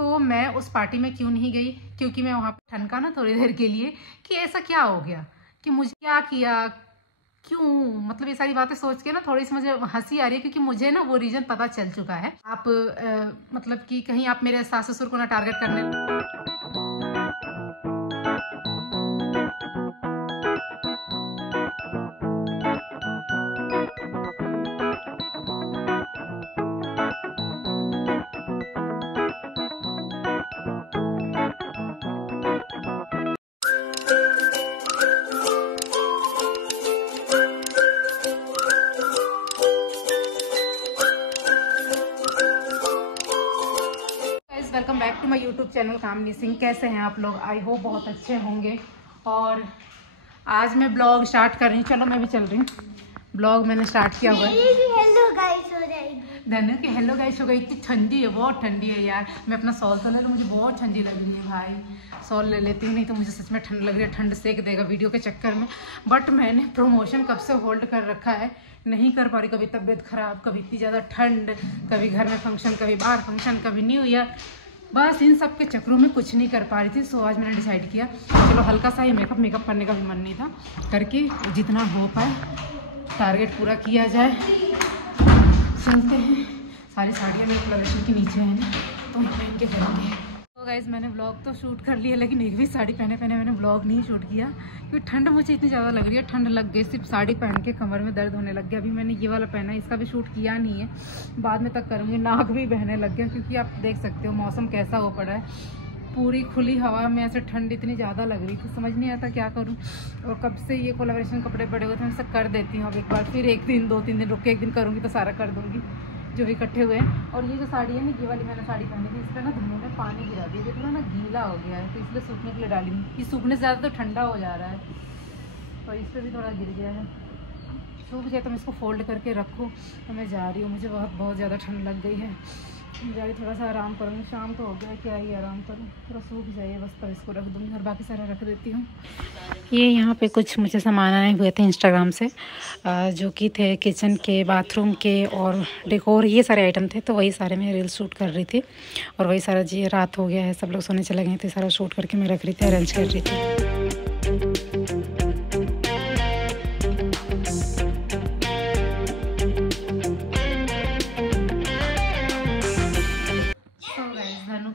तो मैं उस पार्टी में क्यों नहीं गई, क्योंकि मैं वहाँ पर ठनका ना थोड़ी देर के लिए कि ऐसा क्या हो गया, कि मुझे क्या किया, क्यों, मतलब ये सारी बातें सोच के ना थोड़ी सी मुझे हंसी आ रही है, क्योंकि मुझे ना वो रीजन पता चल चुका है। आप मतलब कि कहीं आप मेरे सास ससुर को ना टारगेट करने। Welcome back to my YouTube channel Kamini Singh. कैसे हैं आप लोग? आई होप बहुत अच्छे होंगे। और आज मैं ब्लॉग स्टार्ट कर रही हूँ। चलो मैं भी चल रही हूँ। ब्लॉग मैंने स्टार्ट किया हुआ है। हेलो गाइस हो जाएगी। धनु की हेलो गाइस हो गई। इतनी ठंडी है, बहुत ठंडी है यार। मैं अपना सॉल तो ले लूँ, मुझे बहुत ठंडी लग रही है भाई। सॉल ले लेती हूँ, नहीं तो मुझे सच में ठंड लग रही है। ठंड सेक देगा वीडियो के चक्कर में। बट मैंने प्रमोशन कब से होल्ड कर रखा है, नहीं कर पा रही। कभी तबीयत खराब, कभी इतनी ज़्यादा ठंड, कभी घर में फंक्शन, कभी बाहर फंक्शन, कभी न्यू ईयर। बस इन सब के चक्करों में कुछ नहीं कर पा रही थी। सो आज मैंने डिसाइड किया चलो हल्का सा ही मेकअप करने का भी मन नहीं था, करके जितना हो पाए टारगेट पूरा किया जाए। चलते हैं। सारी साड़ियाँ मेरे कलेक्शन के नीचे हैं तो पहन के करेंगे। तो गाइज मैंने व्लॉग तो शूट कर लिया, लेकिन एक भी साड़ी पहने मैंने व्लॉग नहीं शूट किया, क्योंकि ठंड मुझे इतनी ज़्यादा लग रही है। ठंड लग गई, सिर्फ साड़ी पहन के कमर में दर्द होने लग गया। अभी मैंने ये वाला पहना है, इसका भी शूट किया नहीं है, बाद में तक करूँगी। नाक भी बहने लग गया, क्योंकि आप देख सकते हो मौसम कैसा हो पड़ा है। पूरी खुली हवा में ऐसे ठंड इतनी ज़्यादा लग रही थी, समझ नहीं आता क्या करूँ। और कब से ये कोलैबोरेशन कपड़े पड़े हुए थे, मैं सब कर देती हूँ। अब एक बार फिर एक दिन 2-3 दिन रुक के एक दिन करूँगी तो सारा कर दूँगी जो भी इकट्ठे हुए हैं। और ये जो साड़ी है ना, ये वाली मैंने साड़ी पहनी थी, इस पर ना धुनो में पानी गिरा दिया, ये थोड़ा ना गीला हो गया है, तो इसलिए सूखने के लिए डाली हूँ। ये सूखने से ज़्यादा तो ठंडा हो जा रहा है, तो इस पर भी थोड़ा गिर गया है। सूख जाए तो मैं इसको फोल्ड करके रखूँ। तो मैं जा रही हूँ, मुझे बहुत ज़्यादा ठंड लग गई है। जा रही, थोड़ा सा आराम करूँगी। शाम को हो गया, क्या ही आराम करूँ, थोड़ा सूख जाइए बस, पर इसको रख दूँगी और बाकी सारा रख देती हूँ। ये यहाँ पे कुछ मुझे सामान आए हुए थे इंस्टाग्राम से, जो कि थे किचन के, बाथरूम के और डेकोर, ये सारे आइटम थे। तो वही सारे मैं रील शूट कर रही थी, और वही सारा जी रात हो गया है, सब लोग सोने चले गए थे, सारा शूट करके मैं रख रही थी, अरेंज कर रही थी।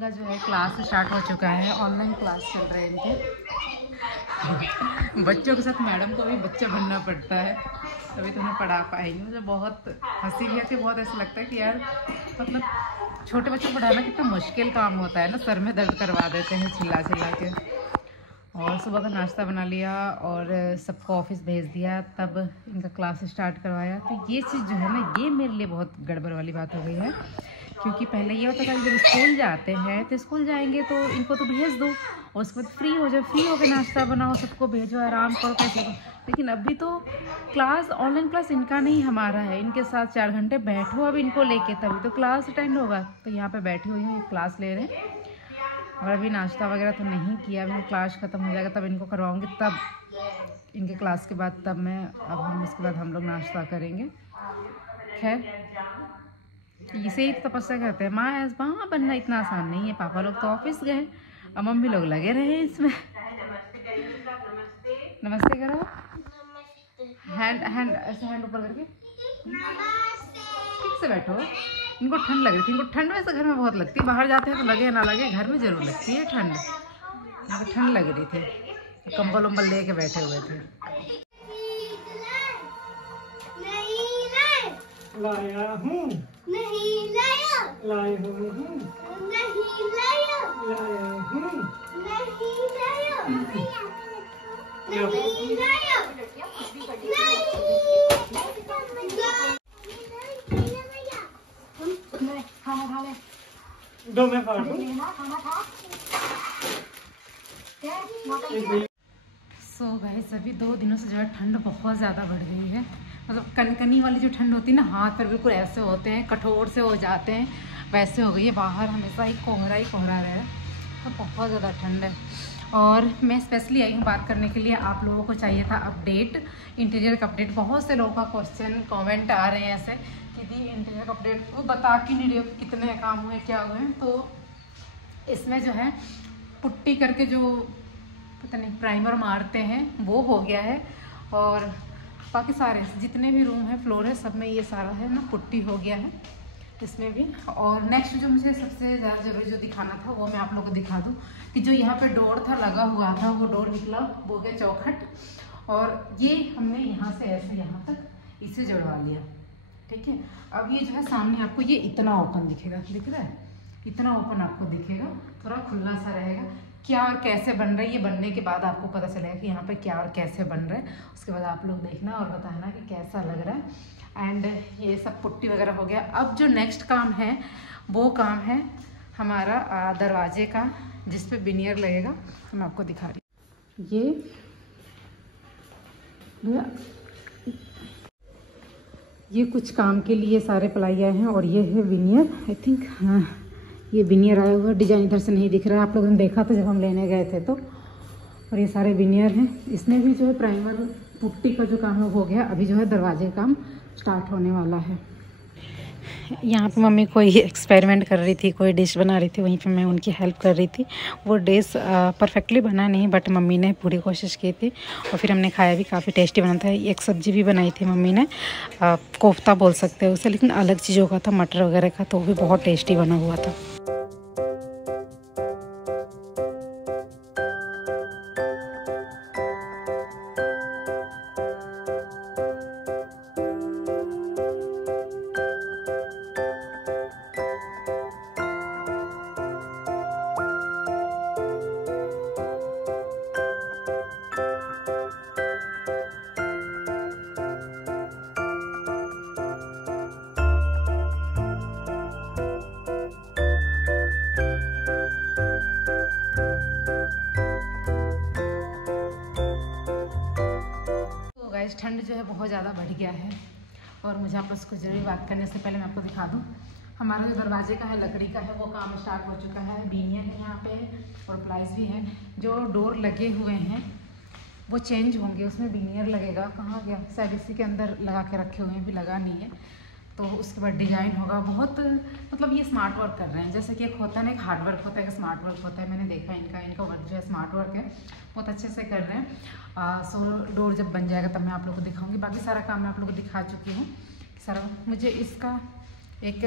जो है क्लास स्टार्ट हो चुका है, ऑनलाइन क्लास चल रहे हैं इनके। बच्चों के साथ मैडम को भी बच्चा बनना पड़ता है, तभी तो मैं पढ़ा पाएंगी। मुझे बहुत हंसी भी आती है, बहुत ऐसा लगता है कि यार मतलब छोटे बच्चों को पढ़ाना कितना मुश्किल काम होता है ना। सर में दर्द करवा देते हैं चिल्ला के। और सुबह का नाश्ता बना लिया और सबको ऑफिस भेज दिया, तब इनका क्लास स्टार्ट करवाया। तो ये चीज़ जो है ना, ये मेरे लिए बहुत गड़बड़ वाली बात हो गई है, क्योंकि पहले ये होता था कि जब स्कूल जाते हैं तो स्कूल जाएंगे तो इनको तो भेज दो, और उसके बाद फ्री हो जाओ, फ्री होकर नाश्ता बनाओ, सबको भेजो, आराम करो, कैसे करो। लेकिन अभी तो क्लास, ऑनलाइन क्लास इनका नहीं हमारा है, इनके साथ 4 घंटे बैठो अब इनको लेके, तभी तो क्लास अटेंड होगा। तो यहाँ पे बैठी हुई हूँ, क्लास ले रहे हैं, और अभी नाश्ता वगैरह तो नहीं किया। अभी क्लास ख़त्म हो जाएगा तब इनको करवाऊँगी, तब इनके क्लास के बाद तब मैं, अब हम उसके बाद हम लोग नाश्ता करेंगे। खैर इसे ही तपस्या करते हैं, माँ बनना इतना आसान नहीं है। पापा लोग तो ऑफिस गए, और मम्मी लोग लगे रहे इसमें। नमस्ते करो, हैंड ऐसे, हैंड ऊपर करके ठीक से बैठो। इनको ठंड लग रही थी, इनको ठंड वैसे घर में बहुत लगती है, बाहर जाते हैं तो लगे ना लगे, घर में जरूर लगती है ठंड। इनको ठंड लग रही थी, तो कंबल उम्बल ले के बैठे हुए थे। लाया हूँ, नहीं लाया, लाया हूँ, नहीं लाया, लाया हूँ, नहीं लाया, नहीं लाया, खाना खा ले, 2 में फाड़ दूँ। सो गाइस अभी 2 दिनों से जो है ठंड बहुत ज़्यादा बढ़ गई है। मतलब कनकनी वाली जो ठंड होती है ना, हाथ पर बिल्कुल ऐसे होते हैं, कठोर से हो जाते हैं, वैसे हो गई है। बाहर हमेशा ही कोहरा रह है, तो बहुत ज़्यादा ठंड है। और मैं स्पेशली आई हूँ बात करने के लिए, आप लोगों को चाहिए था अपडेट, इंटीरियर का अपडेट। बहुत से लोगों का क्वेश्चन कमेंट आ रहे हैं ऐसे कि दी इंटीरियर का अपडेट, वो बता के नहीं रही हो कि कितने काम हुए, क्या हुए हैं। तो इसमें जो है पुट्टी करके जो पता नहीं प्राइमर मारते हैं वो हो गया है, और बाकी सारे जितने भी रूम है फ्लोर है सब में ये सारा है ना पुट्टी हो गया है इसमें भी। और नेक्स्ट जो मुझे सबसे ज़्यादा जरूरी जो दिखाना था वो मैं आप लोगों को दिखा दूँ कि जो यहाँ पे डोर था लगा हुआ था वो डोर निकला, वो गया चौखट, और ये हमने यहाँ से ऐसे यहाँ तक इसे जुड़वा लिया। ठीक है, अब ये जो है सामने आपको ये इतना ओपन दिखेगा, दिख रहा है, इतना ओपन आपको दिखेगा, थोड़ा खुला सा रहेगा। क्या और कैसे बन रहा है ये बनने के बाद आपको पता चलेगा कि यहाँ पे क्या और कैसे बन रहा है। उसके बाद आप लोग देखना और बताना कि कैसा लग रहा है। एंड ये सब पुट्टी वगैरह हो गया। अब जो नेक्स्ट काम है वो काम है हमारा दरवाजे का, जिस पे बिनियर लगेगा। मैं आपको दिखा रही हूँ, ये कुछ काम के लिए सारे प्लाई आए हैं, और ये है विनियर। आई थिंक हाँ ये विनियर आया हुआ, डिजाइन इधर से नहीं दिख रहा है, आप लोगों ने देखा था जब हम लेने गए थे तो। और ये सारे विनियर हैं, इसमें भी जो है प्राइमर पुट्टी का जो काम है हो गया। अभी जो है दरवाजे काम स्टार्ट होने वाला है। यहाँ पे मम्मी कोई एक्सपेरिमेंट कर रही थी, कोई डिश बना रही थी, वहीं पे मैं उनकी हेल्प कर रही थी। वो डिश परफेक्टली बना नहीं, बट मम्मी ने पूरी कोशिश की थी और फिर हमने खाया भी, काफ़ी टेस्टी बना था। एक सब्जी भी बनाई थी मम्मी ने, कोफ्ता बोल सकते हैं उसे, लेकिन अलग चीज़ों का था, मटर वगैरह का, तो वो भी बहुत टेस्टी बना हुआ था। ठंड जो है बहुत ज़्यादा बढ़ गया है, और मुझे आप उसको जरूरी बात करने से पहले मैं आपको दिखा दूं, हमारा जो दरवाजे का है लकड़ी का है वो काम स्टार्ट हो चुका है। बीनियर है यहाँ पे और प्लाइज भी है। जो डोर लगे हुए हैं वो चेंज होंगे, उसमें बीनियर लगेगा। कहाँ गया, शायद इसी के अंदर लगा के रखे हुए हैं, भी लगा नहीं है। तो उसके बाद डिज़ाइन होगा बहुत, मतलब ये स्मार्ट वर्क कर रहे हैं। जैसे कि एक होता है ना, एक हार्ड वर्क होता है, एक स्मार्ट वर्क होता है। मैंने देखा इनका वर्क जो है स्मार्ट वर्क है, बहुत अच्छे से कर रहे हैं। सो डोर जब बन जाएगा तब मैं आप लोगों को दिखाऊंगी। बाकी सारा काम मैं आप लोगों को दिखा चुकी हूँ सारा। मुझे इसका एक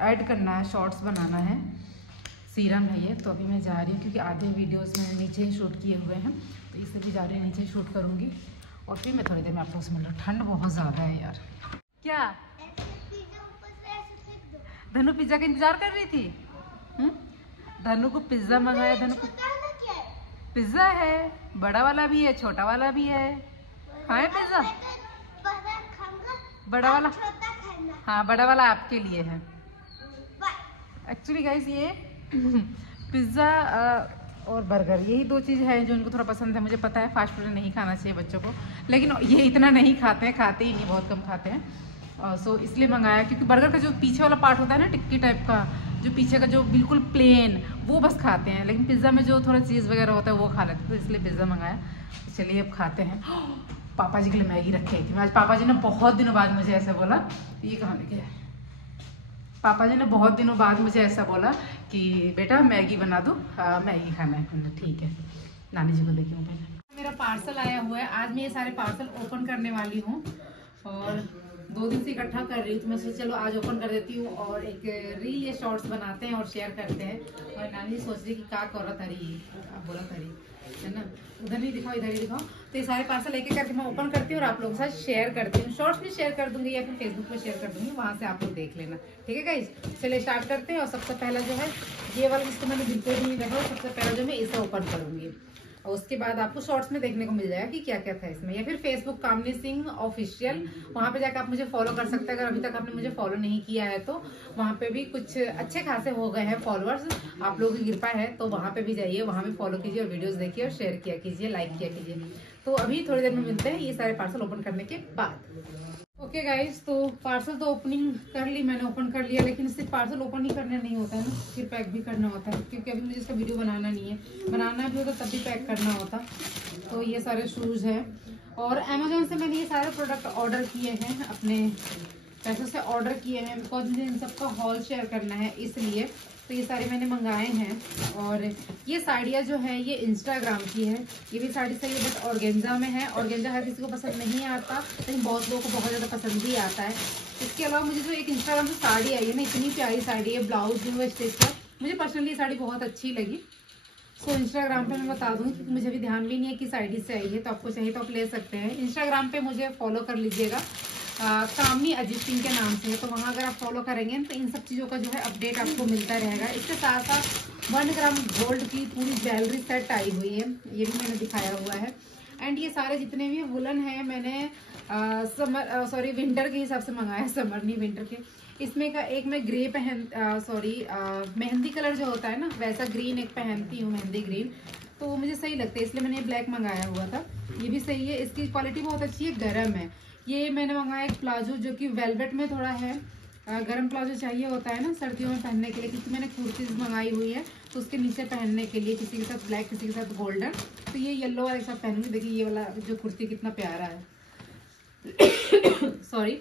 ऐड करना है, शॉर्ट्स बनाना है, सीरम है ये, तो अभी मैं जा रही हूँ क्योंकि आधे वीडियोस मैंने नीचे ही शूट किए हुए हैं, तो इसे भी जा रही हूँ नीचे ही शूट करूँगी। और फिर मैं थोड़ी देर में आप लोगों से मिल रहा हूँ। ठंड बहुत ज़्यादा है यार। क्या धनु पिज्ज़ा का इंतजार कर रही थी? धनु को पिज्ज़ा मंगाया, धनु को पिज्ज़ा है, बड़ा वाला भी है, छोटा वाला भी है। हाँ पिज्ज़ा बड़ा वाला, हाँ बड़ा वाला आपके लिए है। एक्चुअली गाइस ये पिज़्ज़ा और बर्गर, यही दो चीज़ है जो इनको थोड़ा पसंद है। मुझे पता है फास्ट फूड नहीं खाना चाहिए बच्चों को, लेकिन ये इतना नहीं खाते हैं, खाते ही नहीं, बहुत कम खाते हैं। सो इसलिए मंगाया, क्योंकि बर्गर का जो पीछे वाला पार्ट होता है ना, टिक्की टाइप का, जो पीछे का जो बिल्कुल प्लेन, वो बस खाते हैं। लेकिन पिज़्ज़ा में जो थोड़ा चीज़ वगैरह होता है वो खा लेते हैं, तो इसलिए पिज़्ज़ा मंगाया। तो चलिए अब खाते हैं। पापा जी के लिए मैगी रखी थी। आज पापा जी ने बहुत दिनों बाद मुझे ऐसा बोला, ये कहाँ लेके है, पापा जी ने बहुत दिनों बाद मुझे ऐसा बोला कि बेटा मैगी बना दो, मैगी खाना है। ठीक है, नानी जी को देखी हूँ पहले। मेरा पार्सल आया हुआ है, आज मैं ये सारे पार्सल ओपन करने वाली हूँ, और 2 दिन से इकट्ठा कर रही हूँ, तो मैं सोचा चलो आज ओपन कर देती हूँ और एक रील या शॉर्ट्स बनाते हैं और शेयर करते हैं। और नानी सोच रही कि क्या कर रहा था रही, आप बोला था रही है ना, उधर नहीं दिखाओ इधर ही दिखाओ। तो ये सारे पार्सल एक एक करके मैं ओपन करती हूँ और आप लोगों के साथ शेयर करती हूँ। शॉर्ट्स भी शेयर कर दूंगी या फिर फेसबुक पे शेयर कर दूंगी, वहाँ से आप लोग देख लेना। ठीक है गाइस, चलिए स्टार्ट करते हैं। और सबसे पहला जो है ये वाला, जिसको मैंने बिल्कुल भी नहीं देखा, सबसे पहला जो मैं इसे ओपन करूंगी, और उसके बाद आपको शॉर्ट्स में देखने को मिल जाएगा कि क्या क्या था इसमें। या फिर फेसबुक कामनी सिंह ऑफिशियल, वहाँ पे जाकर आप मुझे फॉलो कर सकते हैं। अगर अभी तक आपने मुझे फॉलो नहीं किया है तो वहाँ पे भी कुछ अच्छे खासे हो गए हैं फॉलोअर्स, आप लोगों की कृपा है। तो वहाँ पे भी जाइए, वहाँ भी फॉलो कीजिए और वीडियोस देखिए और शेयर किया कीजिए, लाइक किया कीजिए। तो अभी थोड़ी देर में मिलते हैं ये सारे पार्सल ओपन करने के बाद। ओके गाइज, तो पार्सल तो ओपनिंग कर ली मैंने, ओपन कर लिया, लेकिन सिर्फ पार्सल ओपन ही करना नहीं होता है ना, फिर पैक भी करना होता है, क्योंकि अभी मुझे इसका वीडियो बनाना नहीं है। बनाना भी होता तब भी पैक करना होता। तो ये सारे शूज़ हैं, और अमेजोन से मैंने ये सारे प्रोडक्ट ऑर्डर किए हैं, अपने पैसों से ऑर्डर किए हैं, बिकॉज मुझे इन सबका हॉल शेयर करना है इसलिए। तो ये सारे मैंने मंगाए हैं। और ये साड़ियाँ जो है ये इंस्टाग्राम की है। ये भी साड़ी सही है बट ऑर्गेन्जा में है। ऑर्गेन्जा हर किसी को पसंद नहीं आता, लेकिन बहुत लोगों को बहुत ज़्यादा पसंद भी आता है। इसके अलावा मुझे जो एक इंस्टाग्राम से साड़ी आई है ना, इतनी प्यारी साड़ी है, ब्लाउज जो है स्टिच का, मुझे पर्सनली ये साड़ी बहुत अच्छी लगी। सो इंस्टाग्राम पे मैं बता दूँगी क्योंकि मुझे भी ध्यान भी नहीं है कि साइड से आई है, तो आपको चाहिए तो आप ले सकते हैं। इंस्टाग्राम पे मुझे फॉलो कर लीजिएगा, कामी अजीत सिंह के नाम से है। तो वहाँ अगर आप फॉलो करेंगे तो इन सब चीज़ों का जो है अपडेट आपको मिलता रहेगा। इसके साथ साथ 1 ग्राम गोल्ड की पूरी ज्वेलरी सेट आई हुई है, ये भी मैंने दिखाया हुआ है। एंड ये सारे जितने भी वुलन हैं मैंने विंटर के हिसाब से मंगाया, समर नहीं विंटर के। इसमें का एक मैं ग्रे मेहंदी कलर जो होता है ना, वैसा ग्रीन एक पहनती हूँ, मेहंदी ग्रीन, तो वो मुझे सही लगता है इसलिए मैंने ये ब्लैक मंगाया हुआ था। ये भी सही है, इसकी क्वालिटी बहुत अच्छी है, गर्म है। ये मैंने मंगाया एक प्लाजो जो कि वेलवेट में थोड़ा है, गर्म प्लाजो चाहिए होता है ना सर्दियों में पहनने के लिए, क्योंकि मैंने कुर्तीज मंगाई हुई है तो उसके नीचे पहनने के लिए, किसी के साथ ब्लैक किसी के साथ गोल्डन, तो ये येलो वाले के साथ पहनूंगी। देखिए ये वाला जो कुर्ती कितना प्यारा है सॉरी,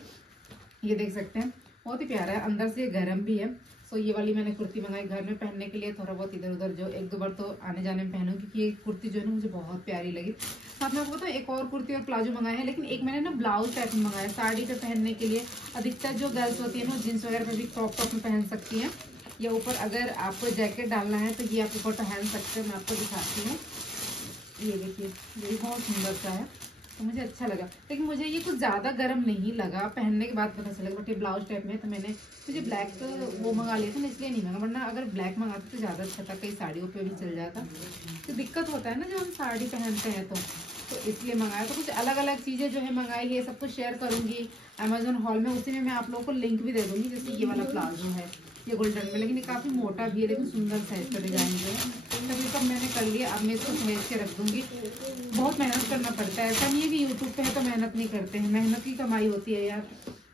ये देख सकते हैं बहुत ही प्यारा है, अंदर से गर्म भी है। सो ये वाली मैंने कुर्ती मंगाई घर में पहनने के लिए, थोड़ा बहुत इधर उधर जो 1-2 बार तो आने जाने में पहनूं, क्योंकि ये कुर्ती जो है ना मुझे बहुत प्यारी लगी। साथ में आपको तो एक और कुर्ती और प्लाजो मंगाया है, लेकिन एक मैंने ना ब्लाउज टाइप में मंगाया साड़ी पे पहनने के लिए। अधिकतर जो गर्ल्स होती है ना जीन्स वगैरह पे भी क्रॉप टॉप में पहन सकती हैं, या ऊपर अगर आपको जैकेट डालना है तो ये आप ऊपर पहन सकते हैं। मैं आपको दिखाती हूँ, ये देखिए ये भी बहुत सुंदर सा है, तो मुझे अच्छा लगा। लेकिन मुझे ये कुछ ज़्यादा गर्म नहीं लगा, पहनने के बाद पता चला। बट ये ब्लाउज टाइप में, तो मैंने मुझे ब्लैक वो मंगा लिया था ना, इसलिए नहीं मंगा, वरना अगर ब्लैक मंगाते तो ज़्यादा अच्छा था, कई साड़ियों पे भी चल जाता। तो दिक्कत होता है ना जब हम साड़ी पहनते हैं तो इसलिए मंगाया। तो कुछ अलग अलग चीज़ें जो है मंगाई है, सब कुछ शेयर करूँगी अमेजोन हॉल में, उसी में मैं आप लोगों को लिंक भी दे दूँगी। जैसे ये वाला प्लाजो है, ये गोल्डन में, लेकिन ये काफ़ी मोटा भी है, लेकिन सुंदर सा इसका डिजाइन जो है। तब ये सब मैंने कर लिया, अब मैं इसको समेट के रख दूँगी। बहुत मेहनत करना पड़ता है, ऐसा नहीं है कि यूट्यूब पे है तो मेहनत नहीं करते हैं, मेहनत की कमाई होती है यार,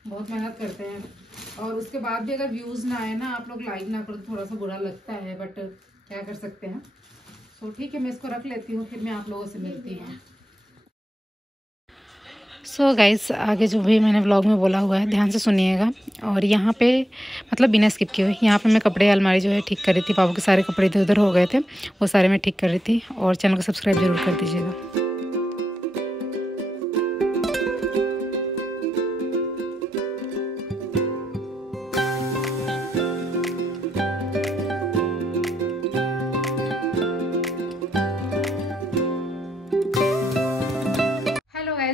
बहुत मेहनत करते हैं। और उसके बाद भी अगर व्यूज़ ना आए ना, आप लोग लाइक ना करो तो थोड़ा सा बुरा लगता है, बट क्या कर सकते हैं। सो ठीक है, मैं इसको रख लेती हूँ, फिर मैं आप लोगों से मिलती हूँ। सो गाइस, आगे जो भी मैंने व्लॉग में बोला हुआ है ध्यान से सुनिएगा। और यहाँ पे मतलब बिना स्किप किए हुए, यहाँ पे मैं कपड़े अलमारी जो है ठीक कर रही थी। पापा के सारे कपड़े इधर उधर हो गए थे, वो सारे मैं ठीक कर रही थी। और चैनल को सब्सक्राइब जरूर कर दीजिएगा।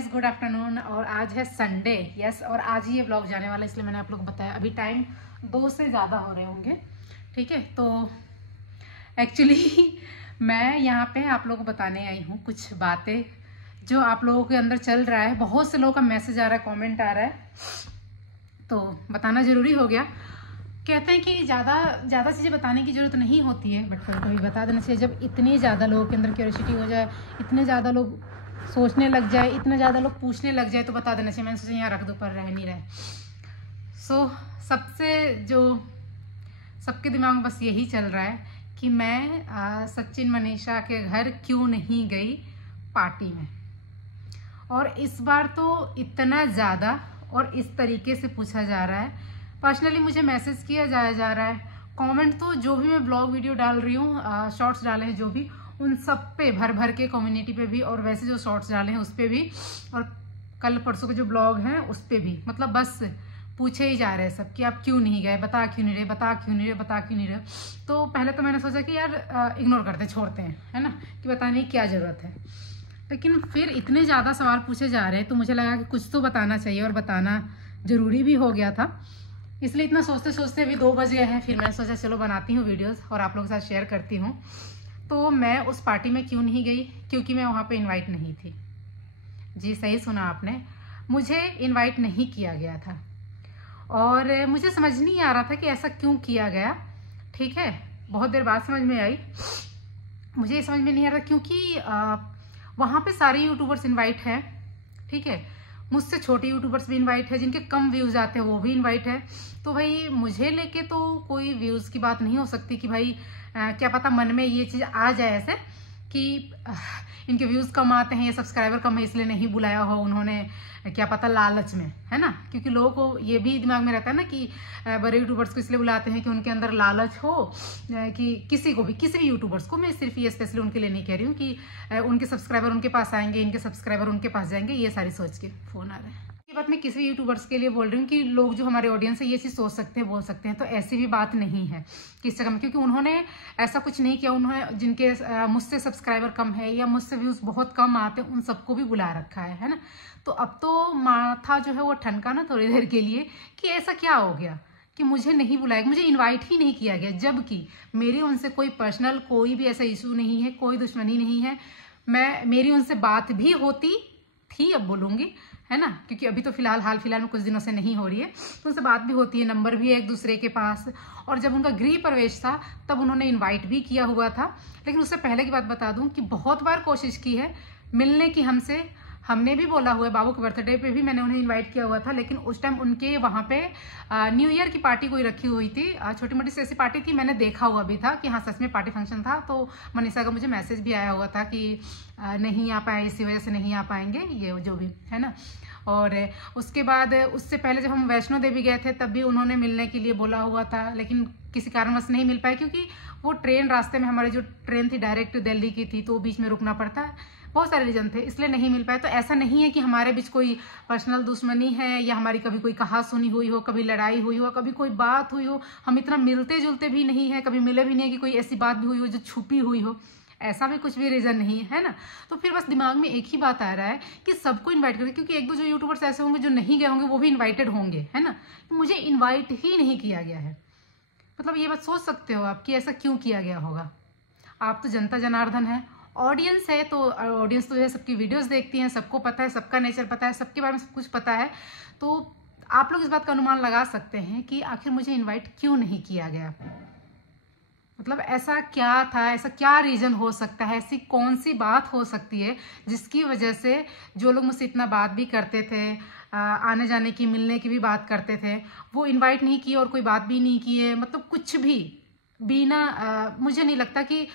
गुड आफ्टरनून, और आज है संडे, यस, और आज ही ये ब्लॉग जाने वाला है, इसलिए मैंने आप लोग को बताया। अभी टाइम 2 से ज़्यादा हो रहे होंगे, ठीक है। तो एक्चुअली मैं यहाँ पे आप लोगों को बताने आई हूँ कुछ बातें जो आप लोगों के अंदर चल रहा है। बहुत से लोगों का मैसेज आ रहा है, कमेंट आ रहा है, तो बताना ज़रूरी हो गया। कहते हैं कि ज़्यादा चीज़ें बताने की ज़रूरत नहीं होती है, बट कभी कभी बता देना चाहिए। जब इतने ज़्यादा लोगों के अंदर क्यूरियोसिटी हो जाए, इतने ज़्यादा लोग सोचने लग जाए, इतना ज़्यादा लोग पूछने लग जाए, तो बता देना चाहिए। मैंने सोचा यहाँ रख दो, पर रह नहीं रहे। सबके दिमाग में बस यही चल रहा है कि मैं सचिन मनीषा के घर क्यों नहीं गई पार्टी में। और इस बार तो इतना ज़्यादा और इस तरीके से पूछा जा रहा है, पर्सनली मुझे मैसेज किया जा रहा है, कमेंट तो जो भी मैं ब्लॉग वीडियो डाल रही हूँ, शॉर्ट्स डाले हैं जो भी, उन सब पे भर के कम्युनिटी पे भी, और वैसे जो शॉर्ट्स डाले हैं उस पे भी, और कल परसों के जो ब्लॉग हैं उस पे भी, मतलब बस पूछे ही जा रहे हैं सब कि आप क्यों नहीं गए, बता क्यों नहीं रहे। तो पहले तो मैंने सोचा कि यार इग्नोर करते, छोड़ते हैं, है ना, कि बताने की क्या ज़रूरत है। लेकिन फिर इतने ज़्यादा सवाल पूछे जा रहे हैं तो मुझे लगा कि कुछ तो बताना चाहिए, और बताना ज़रूरी भी हो गया था। इसलिए इतना सोचते सोचते अभी 2 बज गए हैं। फिर मैंने सोचा चलो बनाती हूँ वीडियोज़ और आप लोगों के साथ शेयर करती हूँ। तो मैं उस पार्टी में क्यों नहीं गई, क्योंकि मैं वहाँ पे इनवाइट नहीं थी। जी सही सुना आपने, मुझे इनवाइट नहीं किया गया था, और मुझे समझ नहीं आ रहा था कि ऐसा क्यों किया गया। ठीक है, बहुत देर बाद समझ में आई। मुझे ये समझ में नहीं आ रहा क्योंकि वहाँ पे सारे यूट्यूबर्स इनवाइट हैं, ठीक है, मुझसे छोटे यूट्यूबर्स भी इनवाइट है, जिनके कम व्यूज़ आते हैं वो भी इनवाइट है। तो भाई मुझे लेके तो कोई व्यूज़ की बात नहीं हो सकती कि भाई क्या पता मन में ये चीज़ आ जाए ऐसे कि इनके व्यूज़ कम आते हैं या सब्सक्राइबर कम है इसलिए नहीं बुलाया हो उन्होंने, क्या पता लालच में, है ना। क्योंकि लोगों को ये भी दिमाग में रहता है ना कि बड़े यूट्यूबर्स को इसलिए बुलाते हैं कि उनके अंदर लालच हो, कि किसी भी यूट्यूबर्स को, मैं सिर्फ ये स्पेशली उनके लिए नहीं कह रही हूँ कि उनके सब्सक्राइबर उनके पास आएंगे, इनके सब्सक्राइबर उनके पास जाएंगे, ये सारी सोच के फ़ोन आ रहे हैं। ये बात मैं किसी यूट्यूबर्स के लिए बोल रही हूँ कि लोग जो हमारे ऑडियंस है ये चीज़ सोच सकते हैं, बोल सकते हैं, तो ऐसी भी बात नहीं है किस जगह में, क्योंकि उन्होंने ऐसा कुछ नहीं किया। उन्होंने जिनके मुझसे सब्सक्राइबर कम है या मुझसे व्यूज़ बहुत कम आते हैं उन सबको भी बुला रखा है ना। तो अब तो माथा जो है वो ठनका ना थोड़ी देर के लिए कि ऐसा क्या हो गया कि मुझे नहीं बुलाया, मुझे इनवाइट ही नहीं किया गया, जबकि मेरी उनसे कोई पर्सनल कोई भी ऐसा इशू नहीं है, कोई दुश्मनी नहीं है। मेरी उनसे बात भी होती थी, अब बोलूँगी, है ना, क्योंकि अभी तो हाल फिलहाल में कुछ दिनों से नहीं हो रही है, तो उनसे बात भी होती है, नंबर भी है एक दूसरे के पास। और जब उनका गृह प्रवेश था तब उन्होंने इनवाइट भी किया हुआ था। लेकिन उससे पहले की बात बता दूं कि बहुत बार कोशिश की है मिलने की हमसे, हमने भी बोला हुआ है, बाबू के बर्थडे पे भी मैंने उन्हें इनवाइट किया हुआ था, लेकिन उस टाइम उनके वहाँ पे न्यू ईयर की पार्टी कोई रखी हुई थी, छोटी मोटी सी ऐसी पार्टी थी, मैंने देखा हुआ भी था कि हाँ सच में पार्टी फंक्शन था। तो मनीषा का मुझे मैसेज भी आया हुआ था कि नहीं आ पाए, इसी वजह से नहीं आ पाएंगे, ये जो भी है ना। और उसके बाद उससे पहले जब हम वैष्णो देवी गए थे तब भी उन्होंने मिलने के लिए बोला हुआ था, लेकिन किसी कारणवश नहीं मिल पाए, क्योंकि वो ट्रेन रास्ते में, हमारी जो ट्रेन थी डायरेक्ट दिल्ली की थी, तो बीच में रुकना पड़ता है, बहुत सारे रीजन थे, इसलिए नहीं मिल पाए। तो ऐसा नहीं है कि हमारे बीच कोई पर्सनल दुश्मनी है या हमारी कभी कोई कहा सुनी हुई हो, कभी लड़ाई हुई हो, कभी कोई बात हुई हो, हम इतना मिलते जुलते भी नहीं है, कभी मिले भी नहीं कि कोई ऐसी बात भी हुई हो जो छुपी हुई हो, ऐसा भी कुछ भी रीजन नहीं है ना। तो फिर बस दिमाग में एक ही बात आ रहा है कि सबको इनवाइट करें, क्योंकि एक दो जो यूट्यूबर्स ऐसे होंगे जो नहीं गए होंगे वो भी इनवाइटेड होंगे, है ना। तो मुझे इनवाइट ही नहीं किया गया है, मतलब ये बात सोच सकते हो आप कि ऐसा क्यों किया गया होगा। आप तो जनता जनार्दन है, ऑडियंस है, तो ऑडियंस तो जो है सबकी वीडियोस देखती हैं, सबको पता है, सबका नेचर पता है, सबके बारे में सब कुछ पता है। तो आप लोग इस बात का अनुमान लगा सकते हैं कि आखिर मुझे इनवाइट क्यों नहीं किया गया, मतलब ऐसा क्या था, ऐसा क्या रीजन हो सकता है, ऐसी कौन सी बात हो सकती है जिसकी वजह से जो लोग मुझसे इतना बात भी करते थे, आने जाने की, मिलने की भी बात करते थे, वो इनवाइट नहीं किए और कोई बात भी नहीं किए, मतलब कुछ भी बिना मुझे नहीं लगता कि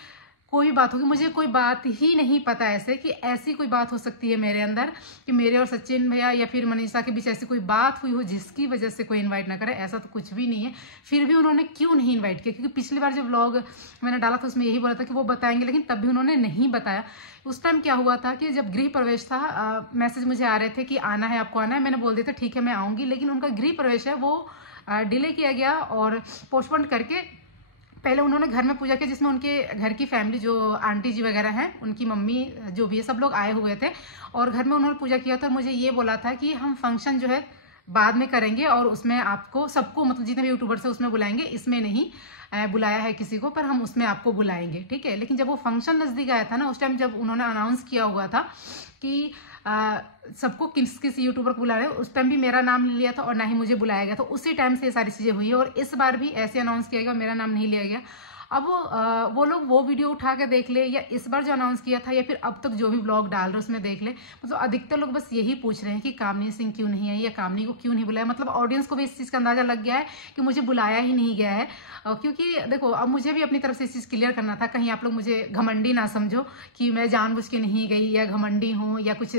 कोई बात होगी, मुझे कोई बात ही नहीं पता ऐसे कि ऐसी कोई बात हो सकती है मेरे अंदर कि मेरे और सचिन भैया या फिर मनीषा के बीच ऐसी कोई बात हुई हो जिसकी वजह से कोई इनवाइट ना करे, ऐसा तो कुछ भी नहीं है। फिर भी उन्होंने क्यों नहीं इनवाइट किया, क्योंकि पिछली बार जब व्लॉग मैंने डाला था उसमें यही बोला था कि वो बताएंगे, लेकिन तब भी उन्होंने नहीं बताया। उस टाइम क्या हुआ था कि जब गृह प्रवेश था, मैसेज मुझे आ रहे थे कि आना है, आपको आना है, मैंने बोल दिया था ठीक है मैं आऊँगी, लेकिन उनका गृह प्रवेश है वो डिले किया गया और पोस्टपोन करके पहले उन्होंने घर में पूजा की, जिसमें उनके घर की फैमिली जो आंटी जी वगैरह हैं, उनकी मम्मी जो भी है, सब लोग आए हुए थे और घर में उन्होंने पूजा किया था। और मुझे ये बोला था कि हम फंक्शन जो है बाद में करेंगे और उसमें आपको सबको, मतलब जितने भी यूट्यूबर्स हैं उसमें बुलाएंगे, इसमें नहीं बुलाया है किसी को, पर हम उसमें आपको बुलाएंगे, ठीक है। लेकिन जब वो फंक्शन नजदीक आया था ना, उस टाइम जब उन्होंने अनाउंस किया हुआ था कि सबको किस किस यूट्यूबर को बुला रहे हैं, उस टाइम भी मेरा नाम नहीं लिया था और ना ही मुझे बुलाया गया था। उसी टाइम से ये सारी चीज़ें हुई है और इस बार भी ऐसे अनाउंस किया गया, मेरा नाम नहीं लिया गया। अब वो लोग वो वीडियो उठा के देख ले या इस बार जो अनाउंस किया था या फिर अब तक जो भी ब्लॉग डाल रहे उसमें देख ले, मतलब अधिकतर लोग बस यही पूछ रहे हैं कि कामनी सिंह क्यों नहीं आई या कामनी को क्यों नहीं बुलाया। मतलब ऑडियंस को भी इस चीज़ का अंदाजा लग गया है कि मुझे बुलाया ही नहीं गया है। क्योंकि देखो अब मुझे भी अपनी तरफ से इस चीज़ क्लियर करना था, कहीं आप लोग मुझे घमंडी ना समझो कि मैं जानबूझ के नहीं गई या घमंडी हूँ या कुछ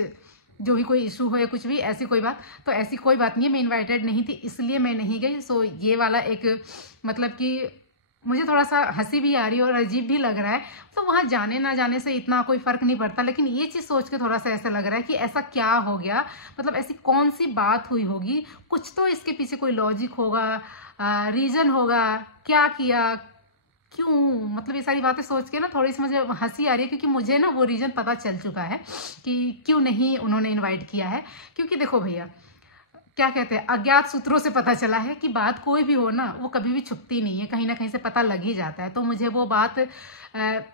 जो भी कोई इशू हो या कुछ भी ऐसी कोई बात, तो ऐसी कोई बात नहीं है। मैं इनवाइटेड नहीं थी इसलिए मैं नहीं गई। सो ये वाला एक मतलब कि मुझे थोड़ा सा हंसी भी आ रही है और अजीब भी लग रहा है। तो वहाँ जाने ना जाने से इतना कोई फर्क नहीं पड़ता, लेकिन ये चीज़ सोच के थोड़ा सा ऐसा लग रहा है कि ऐसा क्या हो गया, मतलब ऐसी कौन सी बात हुई होगी, कुछ तो इसके पीछे कोई लॉजिक होगा, रीजन होगा, क्या किया, क्यों, मतलब ये सारी बातें सोच के ना थोड़ी सी मुझे हंसी आ रही है, क्योंकि मुझे ना वो रीजन पता चल चुका है कि क्यों नहीं उन्होंने इनवाइट किया है। क्योंकि देखो भैया, क्या कहते हैं, अज्ञात सूत्रों से पता चला है कि बात कोई भी हो ना, वो कभी भी छुपती नहीं है, कहीं ना कहीं से पता लग ही जाता है। तो मुझे वो बात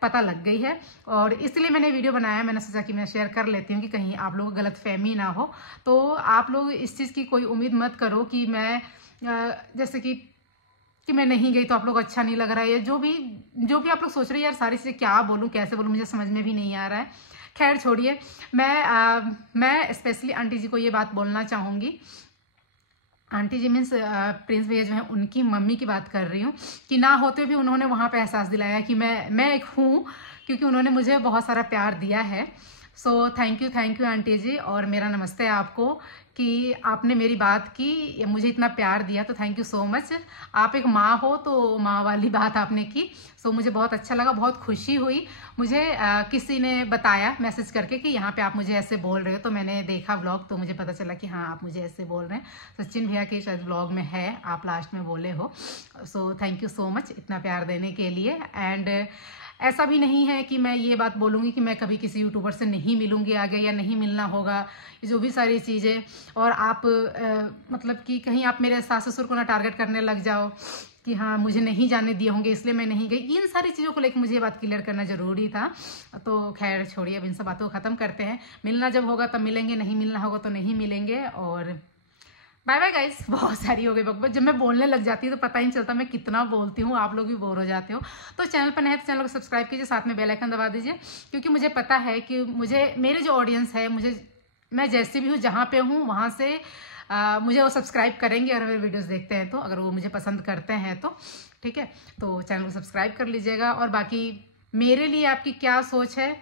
पता लग गई है और इसलिए मैंने वीडियो बनाया। मैंने सोचा कि मैं शेयर कर लेती हूँ कि कहीं आप लोग गलतफहमी ना हो। तो आप लोग इस चीज़ की कोई उम्मीद मत करो कि मैं जैसे कि मैं नहीं गई तो आप लोग अच्छा नहीं लग रहा है, या जो भी आप लोग सोच रहे हैं, यार सारी चीज़ें क्या बोलूँ कैसे बोलूँ मुझे समझ में भी नहीं आ रहा है। खैर छोड़िए, मैं स्पेशली आंटी जी को ये बात बोलना चाहूँगी आंटी जी मीन्स प्रिंस भैया जो है उनकी मम्मी की बात कर रही हूँ, कि ना होते भी उन्होंने वहाँ पे एहसास दिलाया कि मैं एक हूँ, क्योंकि उन्होंने मुझे बहुत सारा प्यार दिया है। सो थैंक यू आंटी जी, और मेरा नमस्ते आपको कि आपने मेरी बात की, मुझे इतना प्यार दिया, तो थैंक यू सो मच। आप एक माँ हो तो माँ वाली बात आपने की। सो मुझे बहुत अच्छा लगा, बहुत खुशी हुई। मुझे किसी ने बताया मैसेज करके कि यहाँ पे आप मुझे ऐसे बोल रहे हो, तो मैंने देखा व्लॉग, तो मुझे पता चला कि हाँ आप मुझे ऐसे बोल रहे हैं। सचिन भैया के शायद व्लॉग में है, आप लास्ट में बोले हो। So thank you so much इतना प्यार देने के लिए। एंड ऐसा भी नहीं है कि मैं ये बात बोलूँगी कि मैं कभी किसी यूट्यूबर से नहीं मिलूँगी आगे, या नहीं मिलना होगा, ये जो भी सारी चीज़ें। और आप मतलब कि कहीं आप मेरे सास ससुर को ना टारगेट करने लग जाओ कि हाँ मुझे नहीं जाने दिए होंगे इसलिए मैं नहीं गई, इन सारी चीज़ों को लेकर मुझे ये बात क्लियर करना ज़रूरी था। तो खैर छोड़िए, अब इन सब बातों को ख़त्म करते हैं। मिलना जब होगा तब मिलेंगे, नहीं मिलना होगा तो नहीं मिलेंगे। और बाय बाय गाइस। बहुत सारी हो गई बकबक, जब मैं बोलने लग जाती हूँ तो पता ही नहीं चलता मैं कितना बोलती हूँ, आप लोग भी बोर हो जाते हो। तो चैनल पर नए तो चैनल को सब्सक्राइब कीजिए, साथ में बेल आइकन दबा दीजिए, क्योंकि मुझे पता है कि मेरे जो ऑडियंस है, मैं जैसे भी हूँ, जहाँ पे हूँ वहाँ से मुझे वो सब्सक्राइब करेंगे अगर मेरे वीडियोस देखते हैं तो, अगर वो मुझे पसंद करते हैं तो ठीक है। तो चैनल को सब्सक्राइब कर लीजिएगा। और बाकी मेरे लिए आपकी क्या सोच है,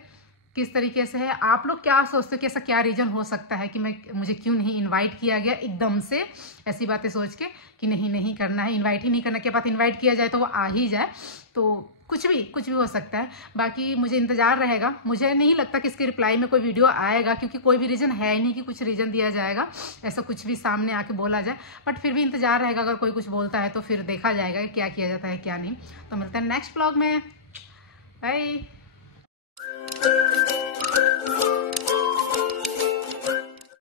किस तरीके से है, आप लोग क्या सोचते हो कि ऐसा क्या रीजन हो सकता है कि मुझे क्यों नहीं इनवाइट किया गया एकदम से, ऐसी बातें सोच के कि नहीं करना है, इनवाइट ही नहीं करना, के बाद इनवाइट किया जाए तो वो आ ही जाए, तो कुछ भी हो सकता है। बाकी मुझे इंतजार रहेगा, मुझे नहीं लगता कि इसके रिप्लाई में कोई वीडियो आएगा, क्योंकि कोई भी रीजन है ही नहीं कि कुछ रीजन दिया जाएगा, ऐसा कुछ भी सामने आके बोला जाए। बट फिर भी इंतजार रहेगा, अगर कोई कुछ बोलता है तो फिर देखा जाएगा कि क्या किया जाता है क्या नहीं। तो मिलते हैं नेक्स्ट व्लॉग में, बाय।